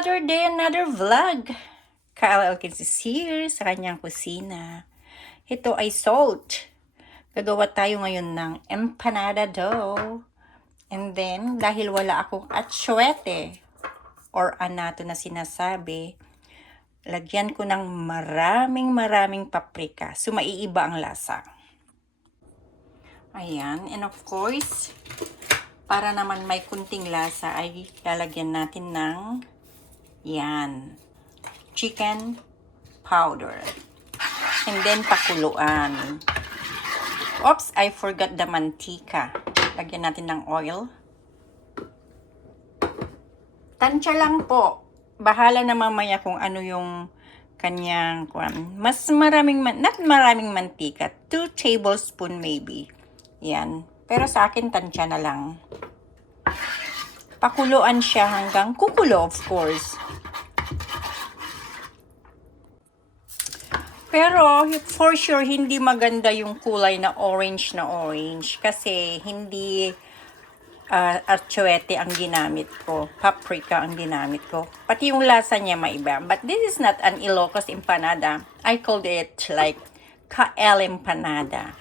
Another day, another vlog. Kyle Elkins is here sa kanyang kusina. Ito ay salt. Gagawa tayo ngayon ng empanada dough. And then, dahil wala akong atsuete or anato na sinasabi, lagyan ko ng maraming paprika. So, maiiba ang lasa. Ayan. And of course, para naman may kunting lasa ay lalagyan natin ng yan, chicken powder. And then pakuluan. Oops, I forgot the mantika. Lagyan natin ng oil. Tansya lang po. Bahala na mamaya kung ano yung kanyang mas maraming, not maraming mantika. 2 tablespoon maybe. Yan. Pero sa akin, tansya na lang. Pakuluan siya hanggang kukulo, of course. Pero, for sure, hindi maganda yung kulay na orange. Kasi, hindi atsuete ang ginamit ko. Paprika ang ginamit ko. Pati yung lasa niya maiba. But this is not an Ilocos empanada. I called it like Kael empanada.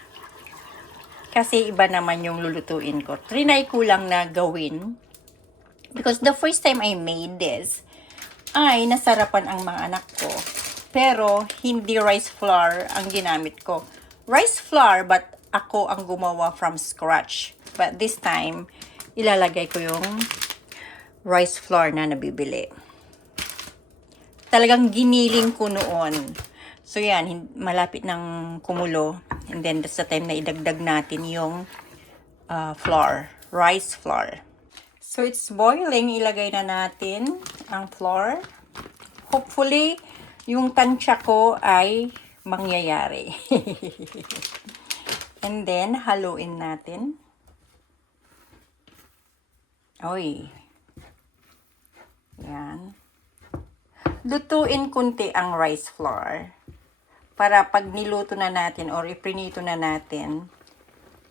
Kasi iba naman yung lulutuin ko. Trinay ko lang na gawin. Because the first time I made this, ay nasarapan ang mga anak ko. Pero hindi rice flour ang ginamit ko. Rice flour, but ako ang gumawa from scratch. But this time, ilalagay ko yung rice flour na nabibili. Talagang giniling ko noon. So yan, malapit ng kumulo. And then that's the time na idagdag natin yung flour, rice flour. So it's boiling, ilagay na natin ang flour. Hopefully, yung tansya ko ay mangyayari. And then, haluin natin. Oy. Yan. Lutuin kunti ang rice flour. Para pag niluto na natin or iprinito na natin,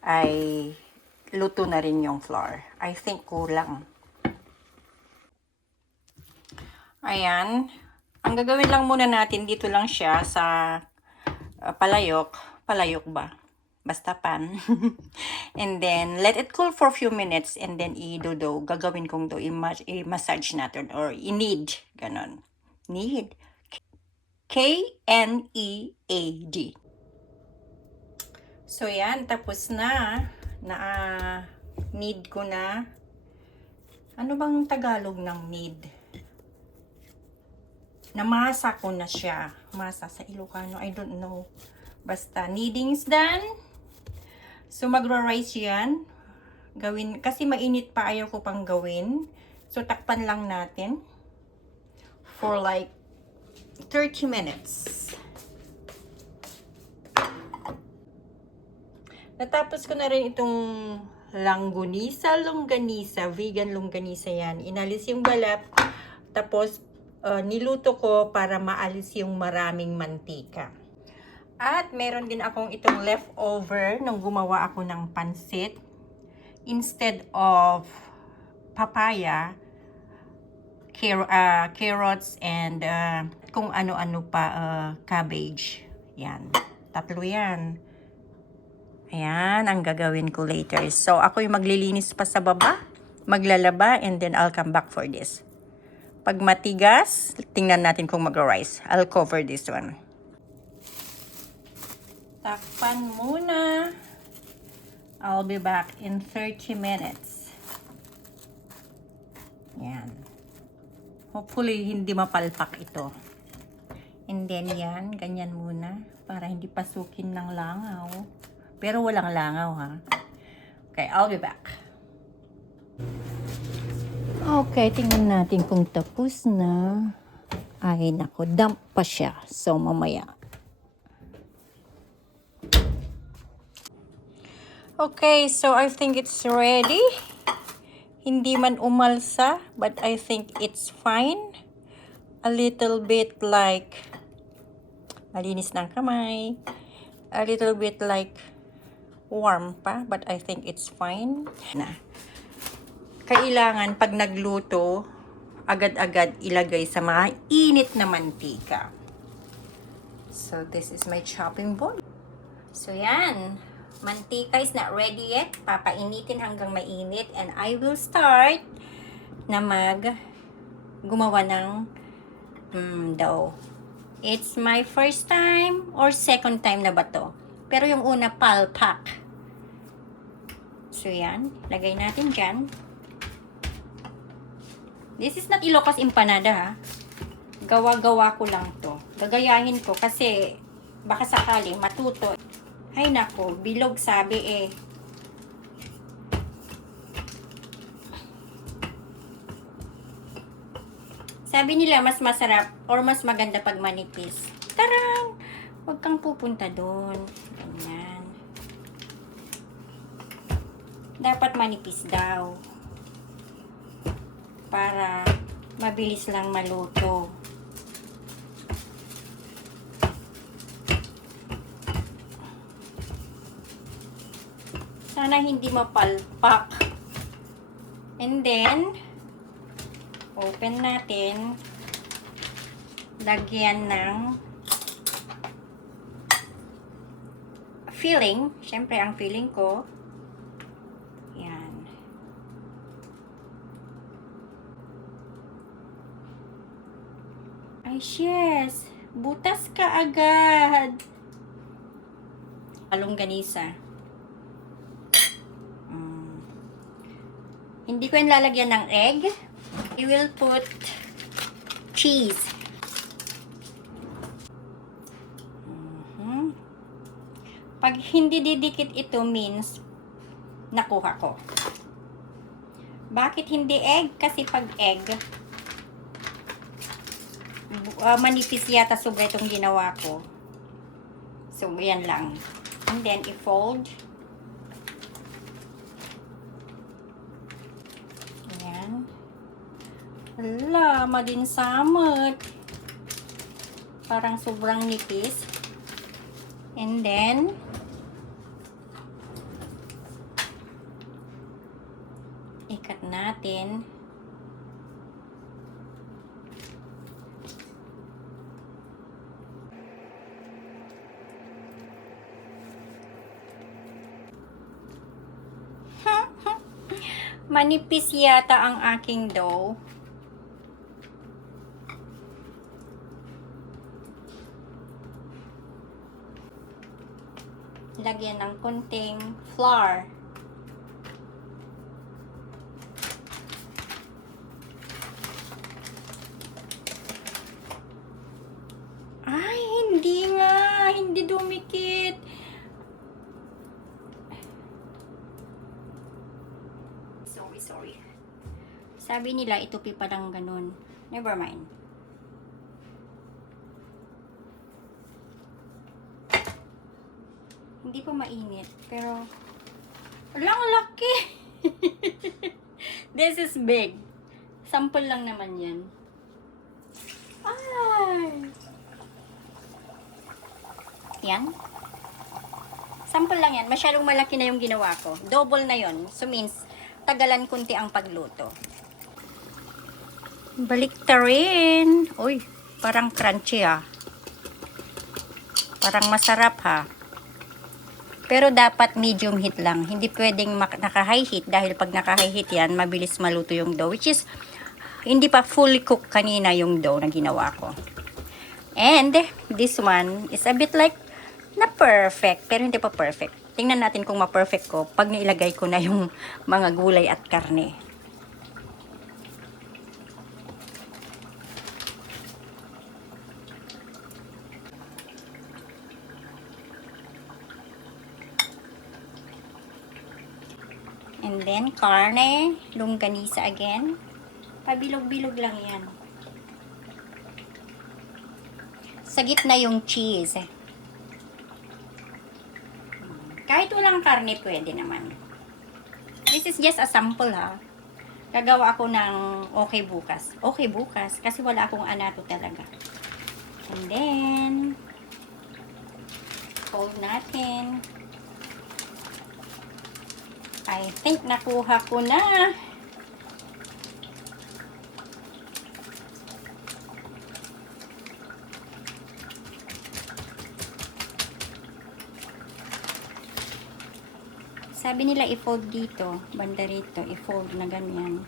ay luto na rin yung flour. I think kulang. Ayan. Ang gagawin lang muna natin, dito lang siya sa palayok. Palayok ba? Basta pan. And then, let it cool for a few minutes and then i-do. Gagawin kong i-massage natin or i-knead. Ganon. Knead. K-N-E-A-D. So, yan. Tapos na. Knead ko na. Ano bang Tagalog ng knead? Namasa ko na siya. Masa sa Ilocano, I don't know. Basta, kneading's done. So, magra-rice yan. Gawin, kasi mainit pa, ayaw ko pang gawin. So, takpan lang natin. For like 30 minutes. Natapos ko na rin itong longganisa, vegan longganisa yan. Inalis yung balat, tapos niluto ko para maalis yung maraming mantika. At meron din akong itong leftover nung gumawa ako ng pansit. Instead of papaya, carrots, and kung ano-ano pa, cabbage. Yan. Tatlo yan. Ayan, ang gagawin ko later. So, ako yung maglilinis pa sa baba, maglalaba, and then I'll come back for this. Pag matigas, tingnan natin kung mag-rise. I'll cover this one. Takpan muna. I'll be back in 30 minutes. Yan. Hopefully, hindi mapalpak ito. And then yan, ganyan muna, para hindi pasukin ng langaw. Pero walang langaw, ha? Okay, I'll be back. Okay, tingnan natin kung tapos na. Ay, nako, damp pa siya. So, mamaya. Okay, so I think it's ready. Hindi man umalsa, but I think it's fine. A little bit like, malinis ng kamay. A little bit like, warm pa, but I think it's fine. Kailangan pag nagluto, agad-agad ilagay sa mga init na mantika. So, this is my chopping board. So, yan. Mantika is not ready yet. Papainitin hanggang mainit. And I will start na gumawa ng dough. It's my first time or second time na ba to? Pero yung una, palpak. So, yan. Lagay natin dyan. This is not Ilocos empanada, ha. Gawa-gawa ko lang to. Gagayahin ko kasi baka sakali matuto. Ay nako, bilog sabi eh. Sabi nila mas masarap or mas maganda pag manipis. Tarang! Huwag kang pupunta doon. Ganyan. Dapat manipis daw. Para mabilis lang maluto. Sana hindi mapalpak. And then, open natin. Lagyan ng filling. Siyempre, ang filling ko. Yan. Ay, yes. Butas ka agad. Longganisa. Hindi ko yung lalagyan ng egg. I will put cheese. Pag hindi didikit ito means nakuha ko. Bakit hindi egg? Kasi pag egg, manipis yata sobra itong ginawa ko. So, yan lang. And then, i-fold. Hala, madinsamot. Parang sobrang nipis. And then, ikat natin. Manipis yata ang aking dough. Lagyan ng konting flour. Ay, hindi nga. Hindi dumikit. Sorry. Sabi nila, itupi pa lang ganun. Never mind. Hindi pa mainit, pero walang laki. This is big. Sample lang naman yan. Ay! Yan. Sample lang yan. Masyadong malaki na yung ginawa ko. Double na yon. So means, tagalan kunti ang pagluto. Baliktarin. Uy, parang crunchy ah. Parang masarap ha. Pero dapat medium heat lang. Hindi pwedeng naka-high heat dahil pag naka-high heat yan, mabilis maluto yung dough. Which is, hindi pa fully cooked kanina yung dough na ginawa ko. And, this one is a bit like na perfect. Pero hindi pa perfect. Tingnan natin kung ma-perfect ko pag nailagay ko na yung mga gulay at karne. And then, karne, longganisa again. Pabilog-bilog lang yan. Sa gitna yung cheese. Kahit walang karne, pwede naman. This is just a sample ha. Gagawa ako ng okay bukas. Okay bukas, kasi wala akong anato talaga. And then, fold natin. I think nakuha ko na. Sabi nila i-fold dito, banda rito, i-fold na ganyan.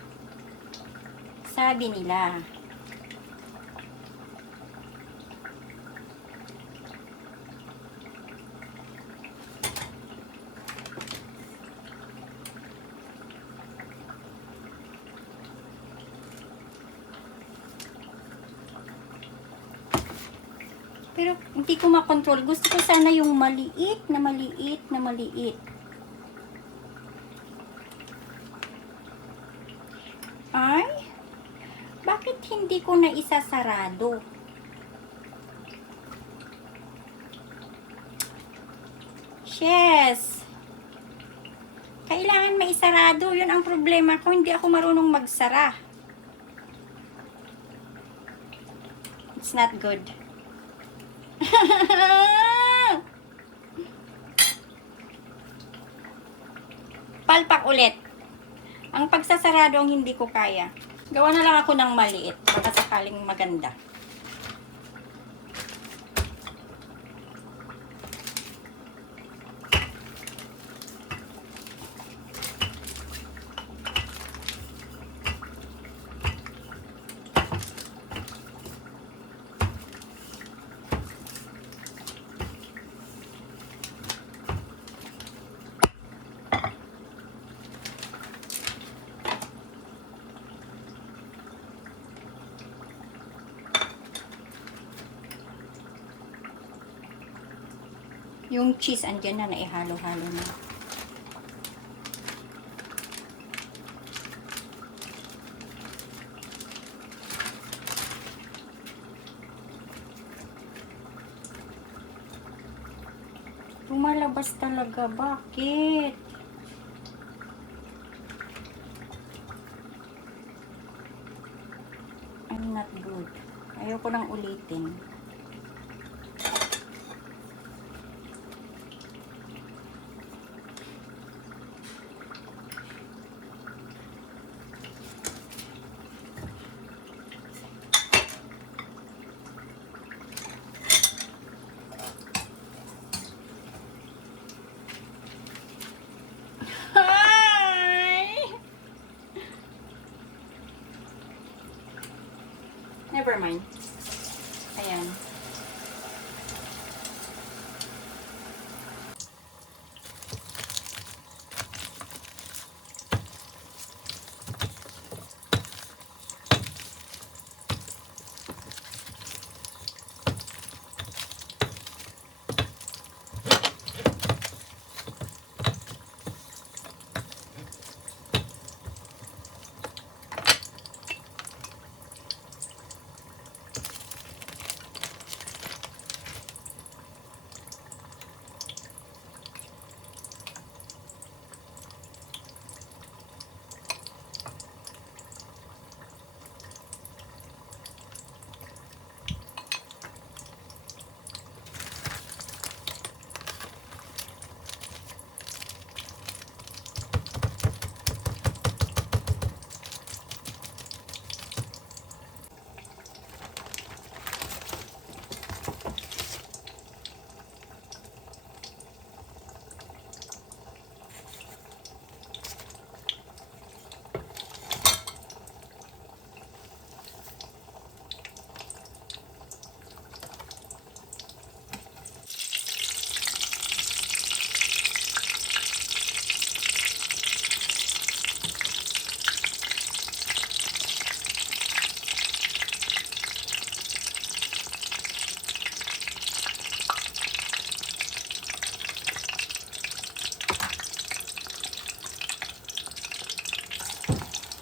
Sabi nila. Pero hindi ko makontrol. Gusto ko sana yung maliit na maliit na maliit. Ay, bakit hindi ko na isasarado? Yes. Kailangan maisarado. Yun ang problema ko. Hindi ako marunong magsara. It's not good. Palpak ulit. Ang pagsasarado ang hindi ko kaya. Gawa na lang ako ng maliit. Baka sakaling maganda. Yung cheese andyan na, naihalo-halo na. Lumalabas talaga. Bakit? I'm not good. Ayoko nang ulitin. Never mind. Ayan.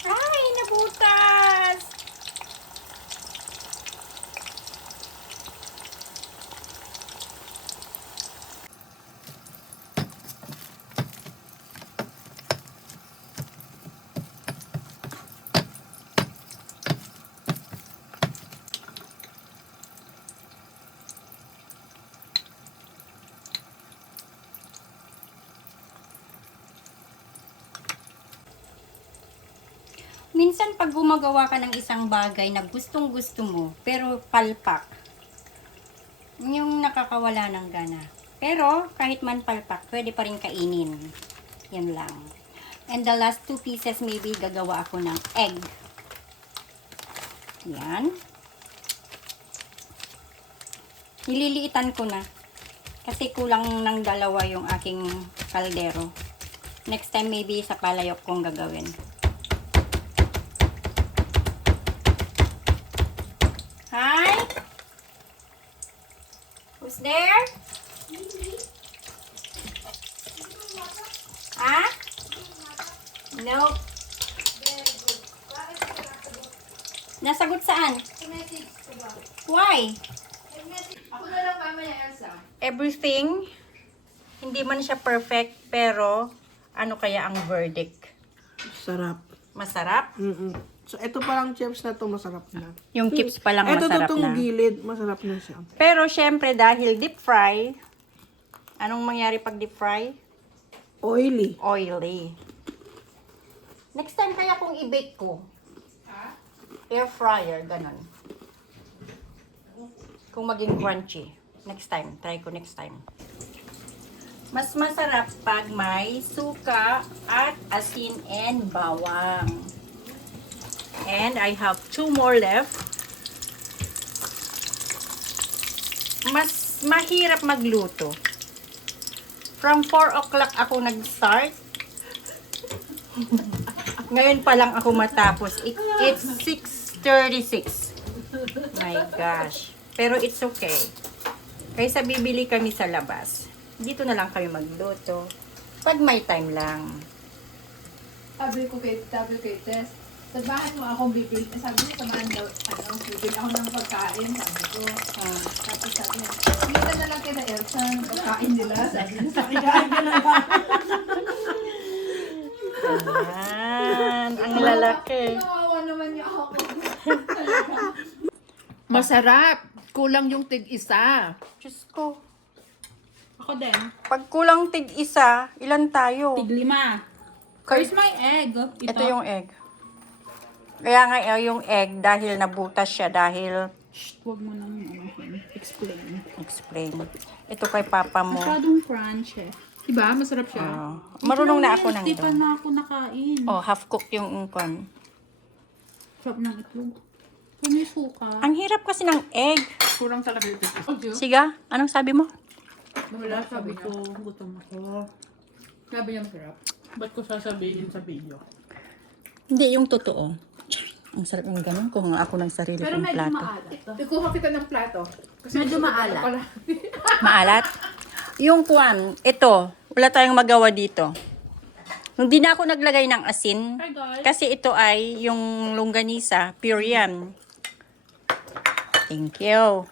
Ay, nabutas! Minsan pag gumagawa ka ng isang bagay na gustong gusto mo, pero palpak, yung nakakawala ng gana. Pero kahit man palpak, pwede pa rin kainin. Yan lang. And the last 2 pieces, maybe gagawa ako ng egg. Yan. Nililiitan ko na. Kasi kulang ng dalawa yung aking kaldero. Next time, maybe sa palayok kong gagawin. Hi? Who's there? Ha? No. Nasagot saan? Why? Ako na lang mamaya, Elsa. Everything, hindi man siya perfect, pero ano kaya ang verdict? Sarap. Masarap? So, ito parang chips na to masarap na. Yung chips pa lang Ito masarap totong na. gilid, masarap na siya. Pero syempre, dahil deep fry, anong mangyari pag deep fry? Oily. Oily. Next time kaya kung i-bake ko, air fryer, ganun. Kung maging crunchy. Next time. Try ko next time. Mas masarap pag may suka at asin and bawang. And I have 2 more left. Mas mahirap magluto. From 4 o'clock ako nag-start. Ngayon pa lang ako matapos. It's 6:36. My gosh. Pero it's okay. Kaysa bibili kami sa labas. Dito na lang kami magluto. Pag may time lang. Sabi kay Tess, sa bahay mo akong bibili. Sabi niya, samahan daw, bibili ako ng pagkain. Sabi ko, tapos sabi niya, hindi na lang kita Elsa, ng pagkain nila. Sabi niya, sabi niya, ka na lang. Ayan. Ang lalaki. Nawawa naman niya ako. Masarap. Kulang yung tig-isa. Diyos ko. Ako din. Pag kulang tig-isa, ilan tayo? Tig-5. Kay- Where's my egg? Ito yung egg. Kaya nga yung egg dahil nabutas siya dahil Huwag mo nang explain. explain. Ito kay papa mo. Masyadong crunch eh. Diba? Masarap siya. Marunong na ako ng Di pa doon. na ako nakain. Oh, half cook yung ungkon. Sarap ng itlog. Kung may suka. Ang hirap kasi ng egg. Kurang talaga yung tig-isa. Siga, anong sabi mo? Wala, sabi ko, gutom ako. Sabi niya masarap. Ba't ko sasabihin sa video? Hindi, yung totoo. Ang sarap ng ganun kung ako ng sarili Pero kong medyo plato. maalat. Kuha kita ng plato. Medyo maalat. Maalat? Yung kwan, ito, wala tayong magawa dito. Hindi na ako naglagay ng asin. Hi guys. Kasi ito ay yung longganisa, pure yan. Thank you.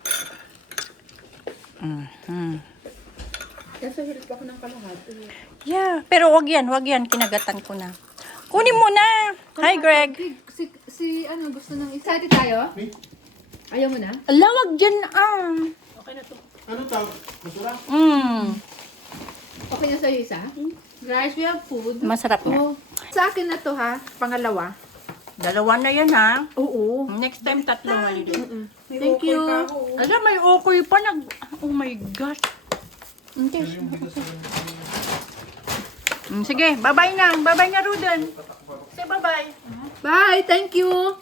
Kasi hirit ako ng kalahati. Yeah, pero wag yan, kinagatan ko na. Kunin mo na. Hi, Greg. Ano, gusto nang excited tayo? Ayaw mo na? Ala, wag dyan Okay na to. Ano tawag? Masura? Okay na sa'yo isa? Guys, we have food. Masarap na. Oh, sa akin na to ha, pangalawa. Dalawa na yan, ha? Oo. Next time, tatlo maliliit. Thank you. Ala, may okay pa. Oh my gosh. Hindi. Sige, bye-bye na. Bye-bye na, Ruden. Say bye-bye. Bye, thank you.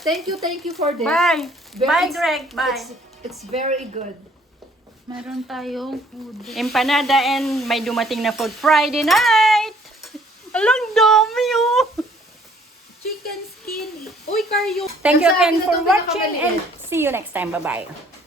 Thank you for this. Bye. Bye, It's- Greg. Bye. It's very good. Meron tayong food. Empanada and may dumating na food Friday night. Alang dami, oh. Chicken skin. Uy, Karyo. Thank you Ang sa akin again na for to, watching and pinakamaliit. see you next time. Bye-bye.